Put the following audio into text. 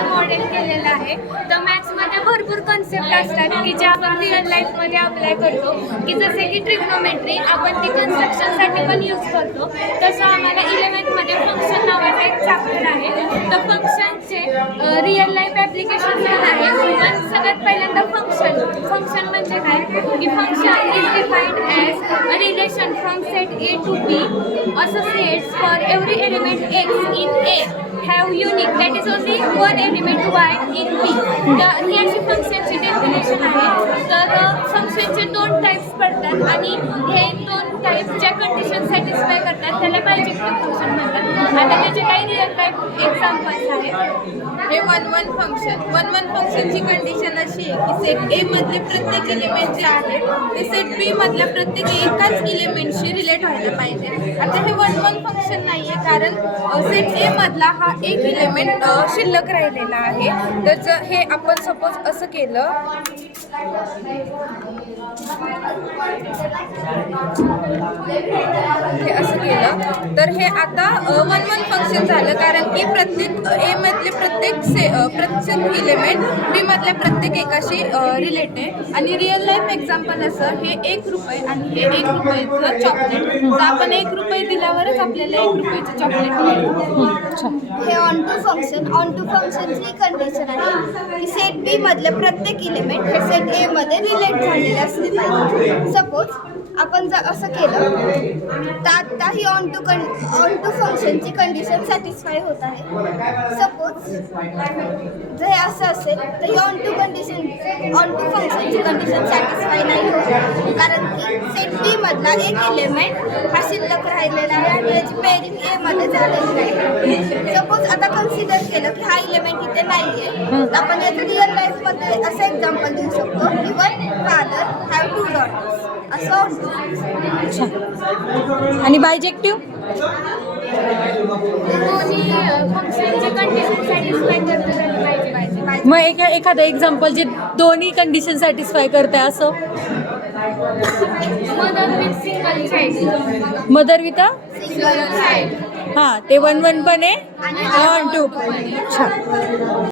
मॅथ्सचं model केलेलं आहे. तर मॅथ्समध्ये भरपूर कन्सेप्ट असतात की ज्या आपण रिअल लाईफमध्ये अप्लाय करतो, की जसे की ट्रिग्नोमेट्री आपण ती कन्स्ट्रक्शनसाठी पण यूज करतो. तसं आम्हाला 11th मध्ये फंक्शन नावाचा एक चॅप्टर आहे. तर फंक्शनचे रिअल लाईफ ॲप्लिकेशन पण आहे. पण सगळ्यात पहिल्यांदा फंक्शन म्हणजे काय की function is defined as a relation from set A to B associates for every element X in A have unique, that is only one element Y in B. तर ही अशी फंक्शनची डेफिनेशन आहे. तर फंक्शनचे दोन टाईप्स पडतात आणि हे दोन टाईप ज्या कंडिशन सॅटिस्फाय करतात त्याला बायजेक्टिव्ह फंक्शन म्हणतात. आता त्याचे काही रिअल टाईप एक्झाम्पल्स आहेत. हे वन फंक्शनची कंडिशन अशी आहे की सेट ए मधले प्रत्येक एलिमेंट जे आहेत ते सेट बी मधल्या प्रत्येक एकाच एलिमेंटशी रिलेट व्हायला पाहिजे. आता हे वन फंक्शन नाही आहे कारण सेट ए मधला हा एक एलिमेंट शिल्लक राहिलेला आहे. तर जर हे आपण सपोज असं केलं तर हे आता वन फंक्शन झालं कारण की प्रत्येक ए मधले प्रत्येक एलिमेंट बी मधल्या प्रत्येक एकाशी रिलेट आहे. आणि रिअल लाईफ एक्झाम्पल असं हे ₹1 आणि हे ₹1 चॉकलेट. तर आपण ₹1 दिल्यावरच आपल्याला ₹1 चॉकलेट मिळेल. हे ऑन टू फंक्शनची कंडिशन आहे की सेट बी मधले प्रत्येक एलिमेंट हे सेट ए मध्ये रिलेट झालेले असले पाहिजे. सपोज आपण जर असं केलं तर आता ही ऑन टू फंक्शनची कंडिशन सॅटिस्फाय होत आहे. सपोज जर हे असं असेल तर ही ऑन टू फंक्शनची कंडिशन सॅटिस्फाय नाही होत कारण की सेट बी मधला एक एलिमेंट हा शिल्लक राहिलेला आहे आणि याची पेअरिंग ए मध्ये झालेली आहे. सपोज आता कन्सिडर केलं की हा एलिमेंट इथे नाही आहे तर आपण याचं रिअल लाईफमध्ये असं एक्झाम्पल देऊ शकतो की वन फादर हॅव 2 daughters असं. आणि बायजेक्टिव्ह दोन्ही फंक्शनची कंडिशन सॅटिस्फाय करतात पाहिजे. मग एखादं एक्झाम्पल जे दोन्ही कंडिशन सॅटिस्फाय करते असं mother with single child. Mother with single child हां ते 1 पण आहे आणि 1 2 पण. अच्छा.